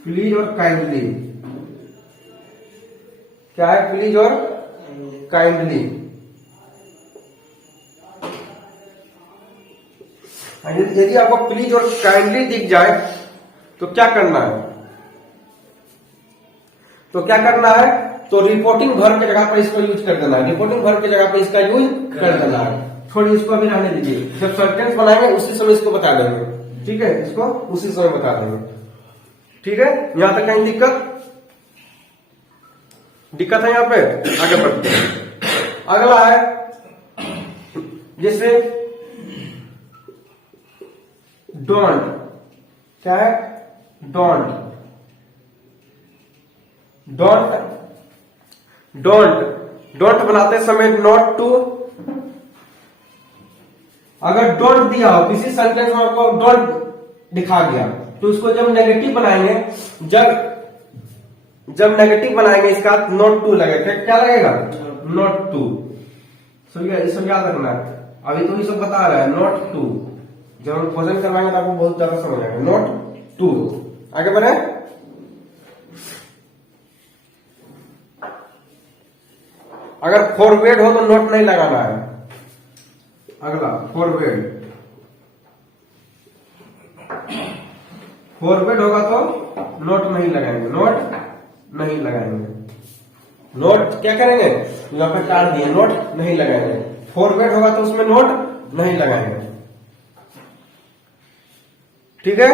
Please और kindly. क्या है प्लीज और काइंडली? यदि आपको प्लीज और काइंडली दिख जाए तो क्या करना है? तो रिपोर्टिंग वर्ब की जगह पर इसको यूज कर देना है। रिपोर्टिंग वर्ब की जगह पर इसका यूज कर देना है। थोड़ी इसको अभी रहने दीजिए, जब सेंटेंस बनाएंगे उसी समय इसको बता देंगे। ठीक है, इसको उसी समय बता देंगे। ठीक है, यहां तक कहीं दिक्कत है? यहां पे आगे बढ़ते हैं। अगला है जैसे डोंट। क्या है? डोंट। डोंट बनाते समय नॉट टू। अगर डोंट दिया हो किसी सेंटेंस में, आपको डोंट दिखा गया, तो उसको जब नेगेटिव बनाएंगे, जब नेगेटिव बनाएंगे इसका नॉट टू लगेगा। क्या लगेगा? Not to. इसको याद रखना है। अभी तो ये सब बता रहा है नॉट टू। जब हम क्वेश्चन करवाएंगे तो आपको बहुत ज्यादा समझ आएगा। Not to. आगे बढ़े। अगर फॉरवर्ड हो तो नोट नहीं लगाना है। अगला फॉरवर्ड होगा तो नोट नहीं लगाएंगे। नोट क्या करेंगे? यहाँ पे काट दिए, नोट नहीं लगाएंगे। फॉरवर्ड होगा तो उसमें नोट नहीं लगाएंगे। ठीक है,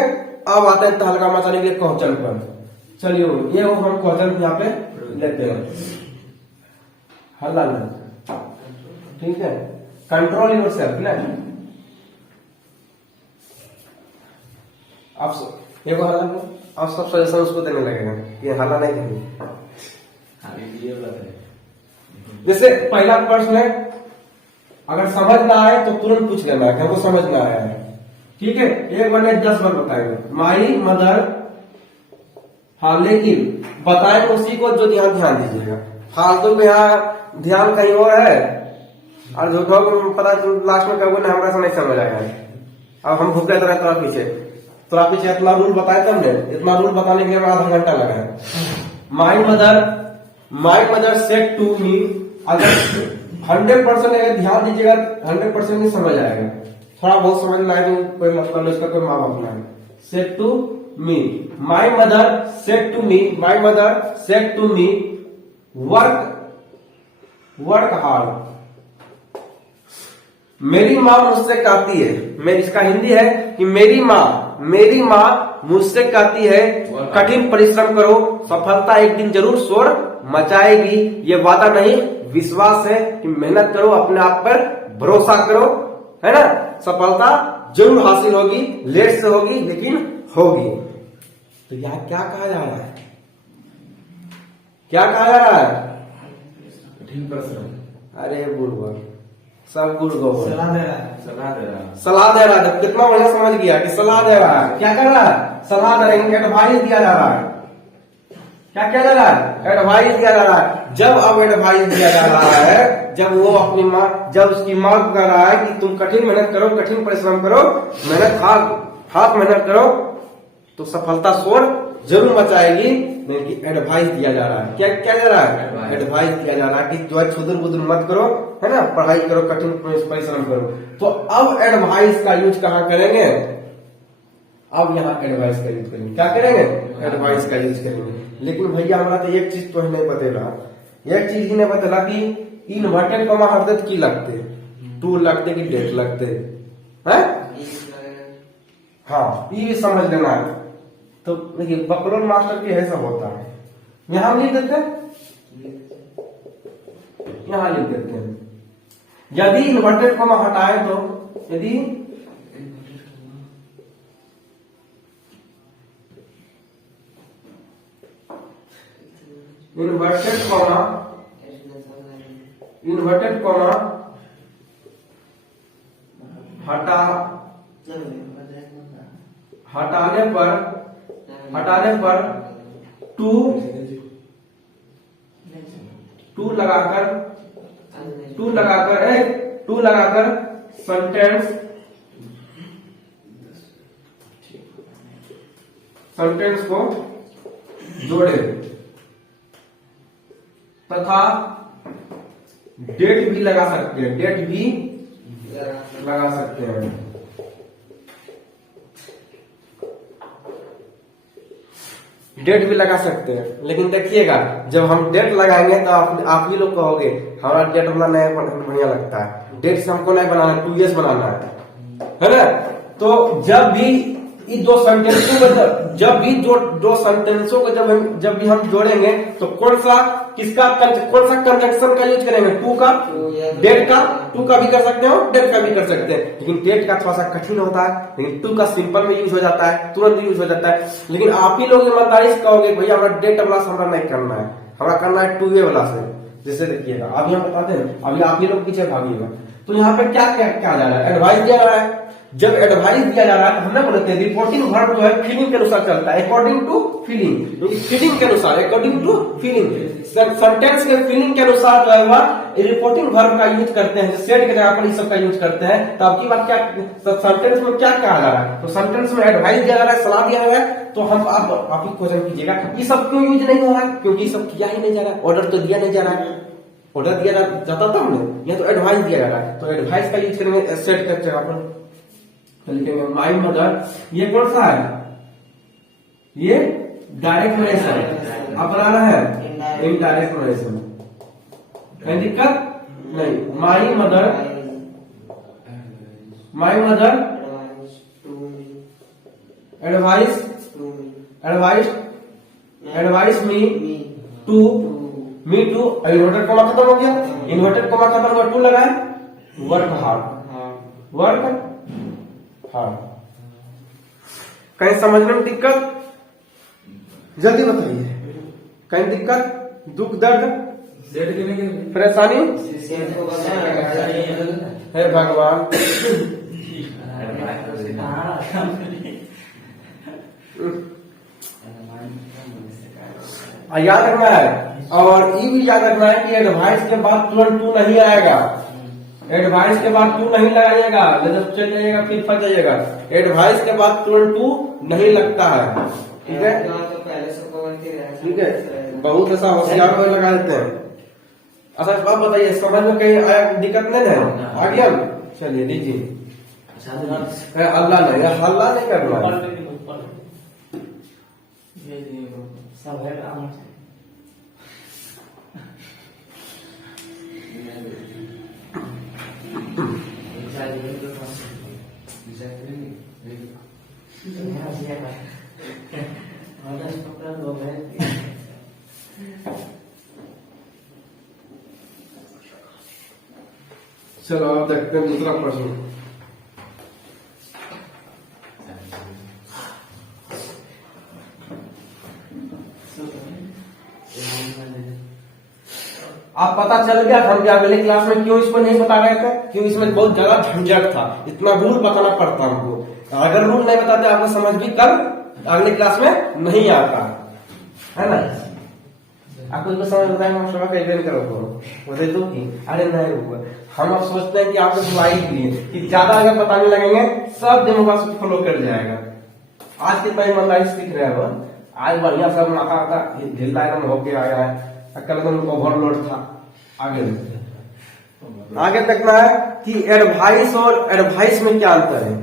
अब आते हैं तहलका मचाने के क्वेश्चन पर। चलिए, ये वो हम क्वेश्चन यहाँ पे लेते हैं। हल्ला नहीं, ठीक है। Control your self. आप सब सजेशन उसको देने लगेगा, ये हल्ला नहीं करेंगे। जैसे पहला प्रश्न है, अगर समझ ना आए तो तुरंत पूछ लेना है हमको समझ ना आया है। ठीक है, एक बार नहीं 10 बार बताएंगे। My mother. हाँ, लेकिन बताएंगे उसी को जो ध्यान दीजिएगा। फालतू में यहाँ ध्यान कहीं और है और झूठों को पता लास्ट में कहोगे ना हमारा से नहीं समझ आएगा। अब हम भूखे तरह तरह पीछे इतना रूल बताए तब ने। इतना रूल बताने के लिए आधा घंटा लगा है। My mother said to me. अगर 100% ध्यान दीजिएगा 100% नहीं समझ आएगा। थोड़ा बहुत समझ में आए तो कोई मतलब नहीं, इसका कोई माँ बाप नहीं। Said to me, my mother said to me work hard. मेरी माँ मुझसे कहती है, इसका हिंदी है कि मेरी माँ मुझसे कहती है कठिन परिश्रम करो, सफलता एक दिन जरूर शोर मचाएगी। ये वादा नहीं विश्वास है कि मेहनत करो, अपने आप पर भरोसा करो, है ना। सफलता जरूर हासिल होगी, लेट से होगी लेकिन होगी। तो यहाँ क्या कहा जा रहा है? कठिन परिश्रम। अरे बुढ़वा, सब गुड़ गोबर सलाह दे रहा है। कितना बढ़िया समझ गया कि सलाह दे रहा है। क्या कर रहा है? सलाह दे रहा है, एडवाइस दिया जा रहा है। क्या दे रहा है? एडवाइस दिया जा रहा है। जब अब एडवाइस दिया जा रहा है, जब वो अपनी माँ, जब उसकी माँ को कह रहा है कि तुम कठिन मेहनत करो, कठिन परिश्रम करो, हाथ मेहनत करो तो सफलता शोर जरूर मचाएगी। लेकिन एडवाइस दिया जा रहा है। क्या जा रहा है? एडवाइस दिया जा रहा है कि जो है छुदुर बुदुर मत करो, है ना, पढ़ाई करो, कठिन परिश्रम करो। तो अब एडवाइस का यूज कहाँ करेंगे? अब यहाँ एडवाइस का यूज करेंगे। क्या करेंगे? एडवाइस का यूज करेंगे। लेकिन भैया हमारा तो एक चीज तो नहीं बतेला, एक चीज ही नहीं बतेला कि इन्वर्टेड कॉमा हरदत की लगते, टू लगते कि डेट लगते हैं। हाँ, ये समझ लेना है। तो देखिए बकरोल मास्टर की ऐसा होता है। यहां लिख देते हैं, यहां लिख देते हैं। यदि इन्वर्टेड कॉमा हटाए तो, यदि इन्वर्टेड कॉमा हटाने पर टू लगाकर सेंटेंस सेंटेंस को जोड़े तथा डेट भी लगा सकते हैं, डेट भी लगा सकते हैं। डेट भी लगा सकते हैं, लेकिन देखिएगा जब हम डेट लगाएंगे तो आप ही लोग कहोगे हमारा डेट अपना नया बढ़िया लगता है, डेट से हमको नहीं बनाना, 2 years बनाना है ना। तो जब भी इन दो सेंटेंसों को जब भी दो सेंटेंसों को जब भी हम जोड़ेंगे तो कौन सा कंजक्शन का यूज करेंगे, टू का, डेट का, टू का भी कर सकते हो, डेट का भी कर सकते हैं। लेकिन डेट का थोड़ा सा कठिन होता है, लेकिन टू का सिंपल में यूज हो जाता है, तुरंत यूज हो जाता है। लेकिन आप ही लोग ईमानदारी से कहोगे भैया हमारा डेट वाला से हमारा नहीं करना है, हमारा करना है 2 way वाला से। जैसे देखिएगा अभी हम बताते हैं, अभी आप ही लोग पीछे भागिएगा। तो यहाँ पे क्या क्या क्या जा रहा है, एडवाइस दिया जा रहा है। जब एडवाइस दिया जा रहा है तो हमने बोलते हैं रिपोर्टिंग वर्ब जो है फीलिंग के अनुसार चलता है, अकॉर्डिंग टू फीलिंग, फीलिंग के अनुसार, अकॉर्डिंग टू फीलिंग। सेंटेंस के फीलिंग के अनुसार जो है वह रिपोर्टिंग वर्ब का यूज करते हैं, सेट के जगह पर इस सब का यूज करते हैं। तो आपकी बात क्या, सेंटेंस में क्या कहा जा रहा है, तो सेंटेंस में एडवाइस दिया जा रहा है, सलाह दिया जा रहा है। तो हम आप ही क्वेश्चन कीजिएगा ये सब क्यों यूज नहीं हो रहा है, क्योंकि ये सब किया ही नहीं जा रहा है, ऑर्डर तो दिया नहीं जा रहा है। ऑर्डर दिया जाता था हमने, यह तो एडवाइस दिया जा रहा है। तो एडवाइस का यूज करेंगे सेट के जगह पर, लिखेंगे माय मदर। ये कौन सा है, ये डायरेक्ट नरेशन, अब बना रहा है इनडायरेक्ट नरेशन, कोई दिक्कत नहीं। My mother advice me to, me to, inverted comma खत्म हो गया, इन्वर्टेड कॉमा खत्म हुआ, टू लगाए, वर्क हार्ड, वर्क हार्ड। कहीं समझने में दिक्कत, जल्दी बताइए, कहीं दिक्कत, दुख दर्द, परेशानी है भगवान। याद रखना है, और ये भी याद रखना है कि एडवाइस के बाद तुरंत टू नहीं आएगा, एडवाइस के बाद टू नहीं लगाइएगा, जब चल जाइएगा फिर फंस जाइएगा। एडवाइस के बाद तुरंत टू नहीं लगता है, ठीक है, ठीक है। बहुत ऐसा होशियार में लगा देते हैं। अच्छा आप बताइए समझ में कहीं आया, दिक्कत नहीं है, आ गया, चलिए लीजिए। अल्लाह नहीं, हल्ला नहीं करना, चलो अब देखते हैं दूसरा प्रश्न। आप पता चल गया हम अगले क्लास में क्यों इसको नहीं बता रहे थे, क्यों इसमें बहुत ज्यादा झंझट था, इतना रूल बताना पड़ता हमको। अगर रूल नहीं बताते आपको समझ भी कर अगले क्लास में नहीं आता है ना। आपको इसको समझ बताए हम सबक एक्सप्लेन करो बोले तो कि अरे नहीं हुआ, हम अब सोचते हैं कि आपको सुनाई दिए कि ज्यादा अगर बताने लगेंगे सब दिन बस फॉलो कर जाएगा। आज कितना ईमानदारी सीख रहे हैं, आज बढ़िया सब माथा आता ढीला एकदम होके आया है, कल तो ओवरलोड था। आगे देखना है कि एडवाइस और एडवाइस में क्या अंतर है,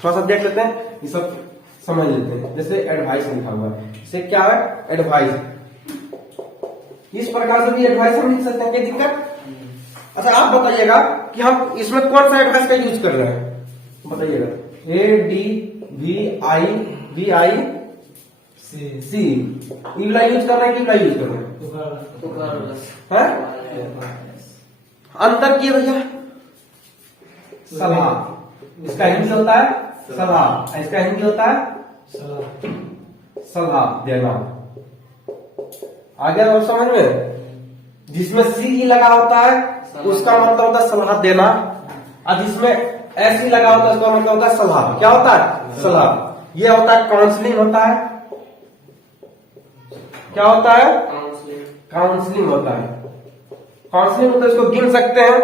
थोड़ा सा देख लेते हैं, ये सब समझ लेते हैं। जैसे एडवाइस लिखा हुआ है, इसे क्या है एडवाइस, इस प्रकार से भी एडवाइस हम लिख सकते हैं, क्या दिक्कत। अच्छा आप बताइएगा कि हम इसमें कौन सा एडवाइस का यूज कर रहे हैं, बताइएगा। ADVI सी वाला यूज कर रहे हैं कि वाला यूज कर रहे हैं, अंतर किए भैया, सलाह, इसका हिंदी होता है सलाह, इसका हिंदी होता है सलाह देना। आगे और समझ में, जिसमें सी लगा होता है उसका मतलब होता है सलाह देना, और जिसमें एस लगा होता है उसका मतलब होता है सलाह। क्या होता है सलाह, ये होता है काउंसलिंग होता है, क्या होता है काउंसलिंग होता है। काउंसलिंग होता है, इसको गिन सकते हैं,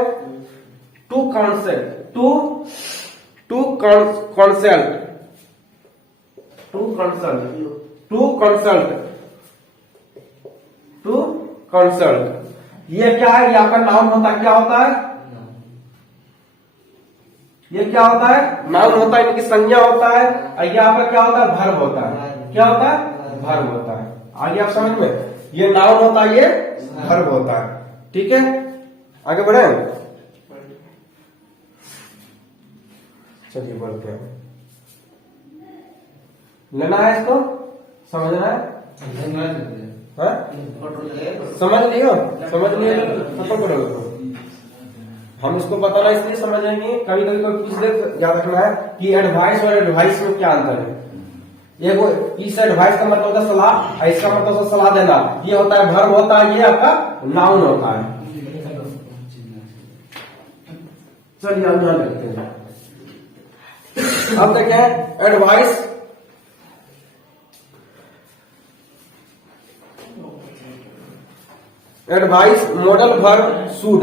to concept, to consult to consult, to consult. ये क्या है? ये आपका नाउन होता है। क्या होता है? ये क्या होता है? नाउन होता है, इनकी संज्ञा होता है। और ये आपका क्या होता है? वर्ब होता है। क्या होता है? वर्ब होता है। आगे आप समझ में, ये नाउन होता है, ये वर्ब होता है। ठीक है, आगे बढ़े, चलिए बढ़ते हैं। लेना है इसको, समझना है, हाँ? समझ लियो, समझ लियो, खत्म करो इसको। हम इसको बताना इसलिए समझ लेंगे, कभी कभी कोई पूछ दे तो याद रखना है कि एडवाइस और एडवाइस में क्या अंतर है। ये वो इस एडवाइस का मतलब होता है सलाह, इसका मतलब होता है सलाह देना। ये होता है वर्ब होता है, ये आपका नाउन होता है। चलिए हम ध्यान रखते हैं। अब तक है advice. Advice modal verb should.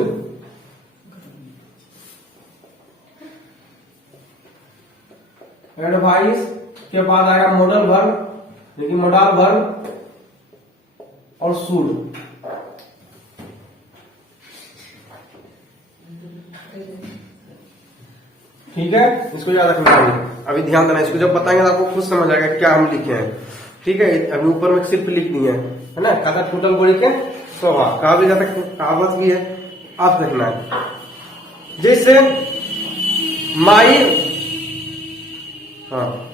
Advice के बाद आएगा मॉडल वर्ब, लेकिन मॉडल वर्ब और शुड। ठीक है, इसको याद रखना है। अभी ध्यान देना, इसको जब बताएंगे तो आपको खुद समझ आएगा क्या हम लिखे हैं। ठीक है, अभी ऊपर में सिर्फ लिख दिए है ना, कहा टोटल बॉडी के स्वभाव, कहा भी जाता कहावत भी है, आप देखना है। जैसे माई, हाँ,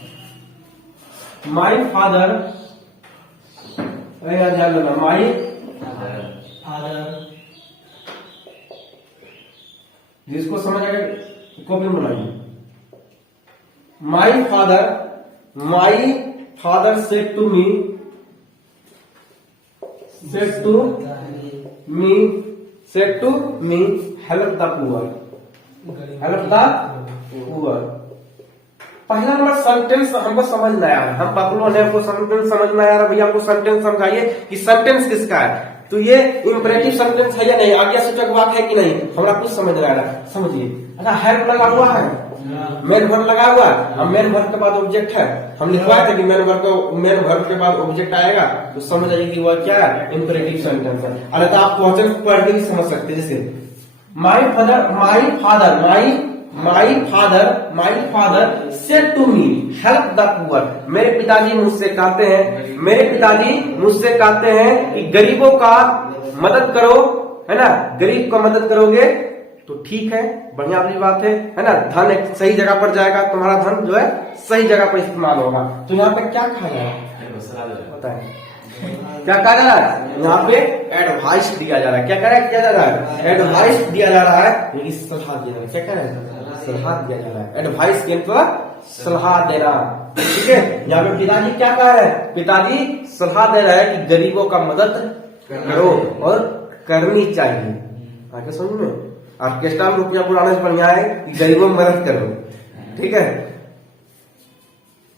माई फादर, ध्यान देना, माई फादर, जिसको समझ आएगा कॉपी में बनाइए। My father said to me, said to me help the poor, help the poor. पहला नंबर सेंटेंस हमको समझ नहीं आया, हम पकड़ो ने आपको सेंटेंस समझ में आया, भैया आपको सेंटेंस समझाइए कि सेंटेंस किसका है। तो ये इंपरेटिव सेंटेंस है या नहीं, आज्ञा सूचक वाक्य है कि नहीं, हमरा कुछ समझ नहीं आ रहा। समझिए, अच्छा हेल्प लगा हुआ है, मेन वर्ब लगा हुआ है, अब मेन वर्ब के बाद ऑब्जेक्ट है। हम लिखवाए थे कि मेन वर्ब के बाद ऑब्जेक्ट आएगा, तो समझ आइए कि वह क्या है, इंपरेटिव सेंटेंस है। अरे तो आप क्वेश्चन पढ़ के भी समझ सकते, जैसे my father said to me help the poor. मेरे पिताजी मुझसे कहते हैं कि गरीबों का मदद करो, है ना, गरीब का मदद करोगे तो ठीक है, बढ़िया वाली बात है ना। धन एक सही जगह पर जाएगा, तुम्हारा धन जो है सही जगह पर इस्तेमाल होगा। तो यहाँ पे क्या कहा जा रहा है, बताएं क्या कहा जा रहा है? यहाँ पे एडवाइस दिया जा रहा है। क्या किया जा रहा है? एडवाइस दिया जा रहा है, लेकिन सलाह दिया जा रहा है। क्या कह रहा है? सलाह दिया जा रहा है। एडवाइस के मतलब सलाह देना। ठीक है, यहाँ पे पिताजी क्या कह रहे हैं? पिताजी सलाह दे रहा है कि गरीबों का मदद करो और करनी चाहिए। आगे समझ में, ऑर्केस्ट्रा में रुपया बुलाने से बढ़िया है कि गरीबों में मदद करो। ठीक है,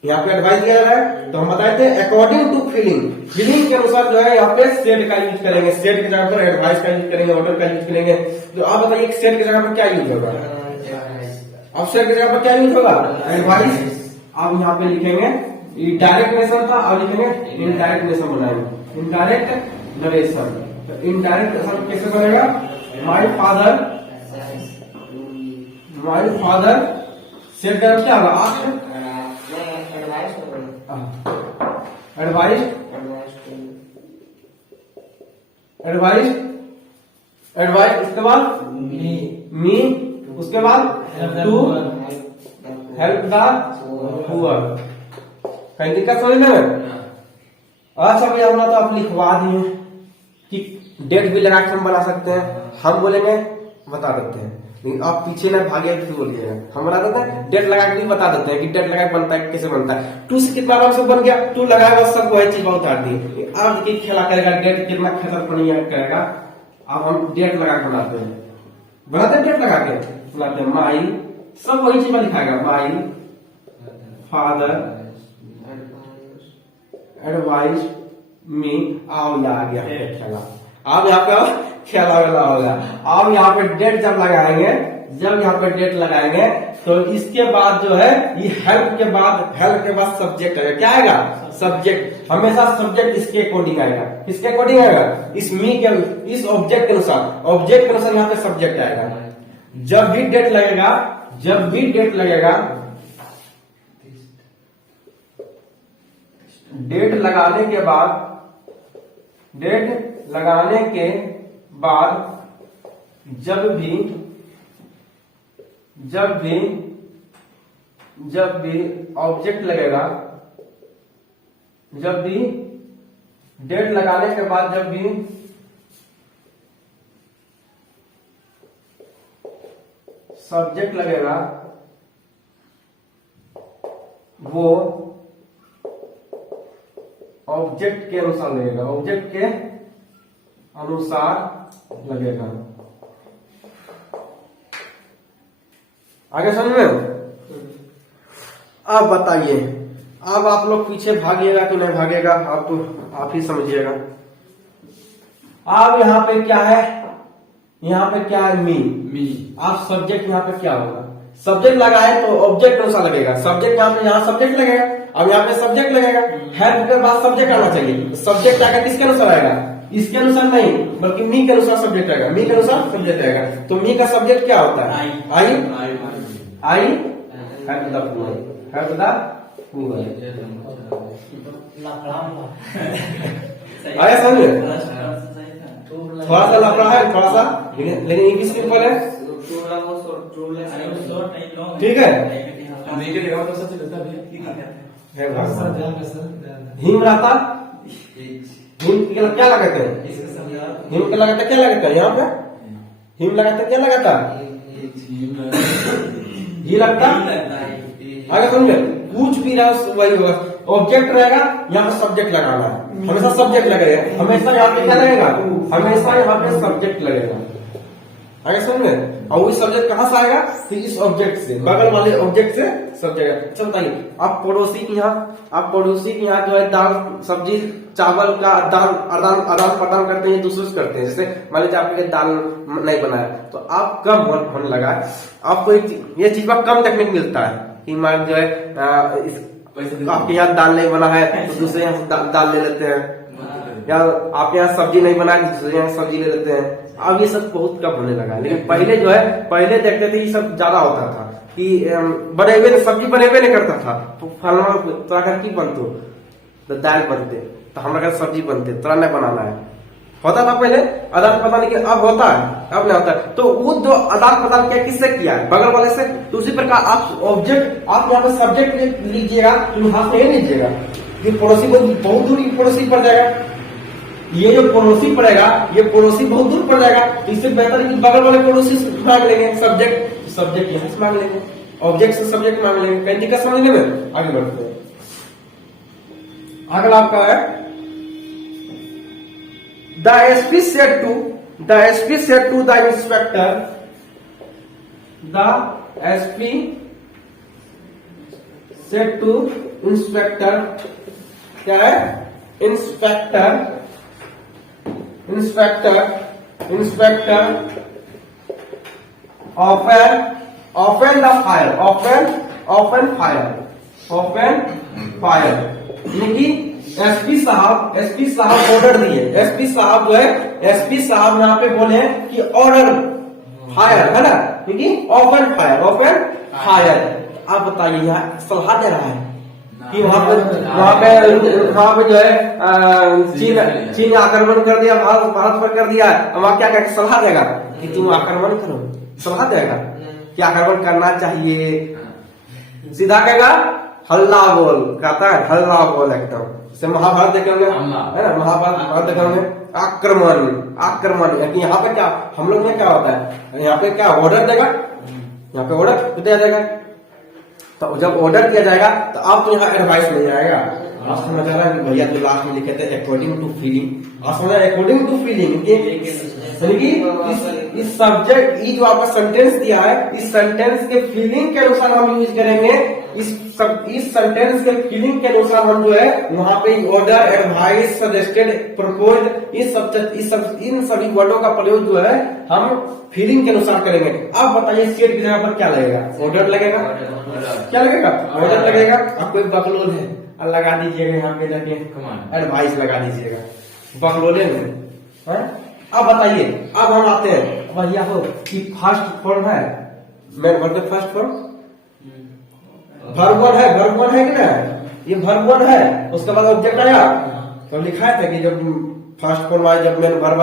यहाँ पे एडवाइस दिया जा रहा है, तो हम बताए थे अकॉर्डिंग टू फीलिंग के अनुसार जो है यहाँ पे सेड का यूज करेंगे, सेड की जगह पर एडवाइस का यूज करेंगे, ऑर्डर का यूज करेंगे। तो आप बताइए सेड की जगह पर क्या यूज होगा? अब सेड की जगह पर क्या यूज होगा? एडवाइस। आप यहाँ पे लिखेंगे डायरेक्ट नेशन था, और लिखेंगे इनडायरेक्ट नेशन बनाएंगे, इनडायरेक्ट नरेशन। तो इनडायरेक्ट नेशन कैसे बनेगा? माई फादर सेड का क्या होगा? एडवाइस उसके बाद मी, उसके बाद टू हेल्प द पुअर। कहीं दिक्कत समझ में? अच्छा भैया हमने तो आप लिखवा दिए कि डेट भी लगा के हम बना सकते हैं, हम बोलेंगे बता देते हैं, लेकिन आप पीछे ना भागे तो बोलिएगा। हम बता देते हैं, डेट लगा के भी बता देते हैं कि डेट लगा के बनता है, कैसे बनता है। टू से कितना आराम से बन गया, टू लगाएगा सबको वही चीज उतार दी। आप देखिए खेला करेगा, डेट कितना खेतर करेगा। अब हम डेट लगा के बनाते हैं, डेट लगा के बनाते हैं। माई, सब वही चीज में लिखाएगा, माई फादर एडवाइस मी। आओ आ गया खेला, अब यहाँ पे खेला वेला होगा। अब यहाँ पे डेट जब लगाएंगे जब यहाँ पे डेट लगाएंगे तो इसके बाद जो है ये हेल्प के बाद सब्जेक्ट आएगा। क्या आएगा? सब्जेक्ट। हमेशा सब्जेक्ट इसके अकॉर्डिंग आएगा। किसके अकॉर्डिंग आएगा? इस मी के, इस ऑब्जेक्ट के अनुसार। ऑब्जेक्ट के अनुसार यहाँ पे सब्जेक्ट आएगा। जब भी डेट लगेगा, डेट लगाने के बाद जब भी ऑब्जेक्ट लगेगा, जब भी डेट लगाने के बाद जब भी सब्जेक्ट लगेगा, वो ऑब्जेक्ट के अनुसार लगेगा। ऑब्जेक्ट के अनुसार लगेगा। आगे समझ में? अब बताइए, अब आप लोग पीछे भागिएगा कि नहीं भागेगा, आप तो आप ही समझिएगा। अब यहाँ पे क्या है? यहाँ पे क्या है? मी। आप सब्जेक्ट यहाँ पे क्या होगा? सब्जेक्ट लगाए तो ऑब्जेक्ट के अनुसार लगेगा। सब्जेक्ट यहाँ पे, यहाँ सब्जेक्ट लगेगा, अब यहाँ पे सब्जेक्ट लगेगा। हेल्प के बाद सब्जेक्ट आना चाहिए। सब्जेक्ट आएगा किसके अनुसार आएगा? इसके अनुसार नहीं, बल्कि मी के अनुसार सब्जेक्ट आएगा। मी के अनुसार सब्जेक्ट आएगा। तो मी का सब्जेक्ट क्या होता है? I help the poor. आया समझ? थोड़ा सा लफड़ा है, थोड़ा सा, लेकिन ये भी सिंपल है। ठीक है। हिम रहता, हिम क्या लगाते हैं? हिम का लगाता क्या लगाता है? यहाँ पे हिम लगाता क्या लगाता? ही लगता। आगे समझे? कुछ भी रहा वही होगा। ऑब्जेक्ट रहेगा, यहाँ पे सब्जेक्ट लगाना है। हमेशा सब्जेक्ट लगेगा। हमेशा यहाँ पे क्या लगेगा? हमेशा यहाँ पे सब्जेक्ट लगेगा। आगे समझे? और वही सब्जेक्ट कहाँ से आएगा? तो इस ऑब्जेक्ट से, बगल वाले ऑब्जेक्ट से सब्जेक्ट। अच्छा बताइए, आप पड़ोसी के यहाँ जो है दाल सब्जी चावल का आदान प्रदान करते हैं, दूसरे से करते हैं। जैसे मान लीजिए आपके दाल नहीं बनाया तो आप कम होने लगा, आपको ये चीज पर कम देखने को मिलता है कि मान जो है आपके यहाँ दाल नहीं बना है तो दूसरे यहाँ से दाल ले लेते हैं, या आपके यहाँ सब्जी नहीं बना है दूसरे यहाँ सब्जी ले लेते हैं। अब ये सब बहुत कम होने लगा है। लेकिन पहले जो है, पहले देखते थे ये सब ज्यादा होता था कि सब्जी बने हुए नहीं करता था। तो फलना तोरा घर की बनतो तो दाल बनते, तो हमारा घर सब्जी बनते, तोरा नहीं बनाना है। होता था पहले आदान प्रदान, लेकिन अब होता है, अब नहीं होता है। तो वो जो आदान प्रदान किया किससे किया है? बगल वाले से। तो उसी प्रकार आप ऑब्जेक्ट, आप यहाँ पे सब्जेक्ट लीजिएगा तो हाथ नहीं लीजिएगा, ये पड़ोसी बहुत दूर पड़ोसी पड़ जाएगा। ये जो पड़ोसी पड़ेगा, ये पड़ोसी बहुत दूर पड़ जाएगा। तो इससे बेहतर कि बगल वाले पड़ोसी से मांग लेंगे सब्जेक्ट यहाँ से मांग लेंगे, ऑब्जेक्ट से सब्जेक्ट मांग लेंगे। कहीं दिक्कत समझने में? आगे बढ़ते हैं। अगला आपका है the SP said to the inspector, the SP said to inspector. क्या है? Inspector open the fire, open fire। यानी कि एसपी साहब ऑर्डर दिए। एसपी साहब जो है, एसपी साहब यहाँ पे बोले कि ऑर्डर फायर, है ना, क्योंकि ओपन फायर। आप बताइए, यहाँ सलाह दे रहा है कि वहां पे जो है चीन आक्रमण कर दिया, भारत पर कर दिया। वहां क्या क्या सलाह देगा कि तुम आक्रमण करो? सलाह देगा कि आक्रमण करना चाहिए? सीधा कहेगा हल्ला बोल, कहता है हल्ला बोल एकदम। जैसे महाभारत देखे होंगे, है ना, महाभारत देखे होंगे, आक्रमण। यहाँ पे क्या, हम लोग में क्या होता है, यहाँ पे क्या ऑर्डर देगा, यहाँ पे ऑर्डर दिया जाएगा। तो जब ऑर्डर दिया जाएगा तो आप तो यहाँ एडवाइस नहीं आएगा। आप समझ आ रहा है कि भैया जो लास्ट में लिखे थे अकॉर्डिंग टू फीलिंग, आप समझ अकॉर्डिंग टू फीलिंग, इस सब्जेक्ट, ये जो आपका सेंटेंस दिया है, इस सेंटेंस के फीलिंग के अनुसार हम यूज करेंगे इस सेंटेंस के फीलिंग के अनुसार हम जो है वहां पे ऑर्डर, एडवाइस, सजेस्टेड, प्रपोज, इन सभी वर्डों का प्रयोग जो है हम फीलिंग के अनुसार करेंगे। अब बताइए सेड की जगह पर क्या लगेगा? ऑर्डर लगेगा। क्या लगेगा? ऑर्डर लगेगा। अब कोई बकलोल है, लगा दीजिएगा यहाँ पे जाके एडवाइस लगा दीजिएगा बकलोले में। अब बताइए, अब हम आते हैं भैया हो कि फर्स्ट फॉर्म है मेन वर्ड का फर्स्ट फॉर्म वर्ब है कि ना? ये वर्ब है, उसके बाद ऑब्जेक्ट आया तो लिखा था कि जब फर्स्ट फॉर्म आया, जब मेन वर्ब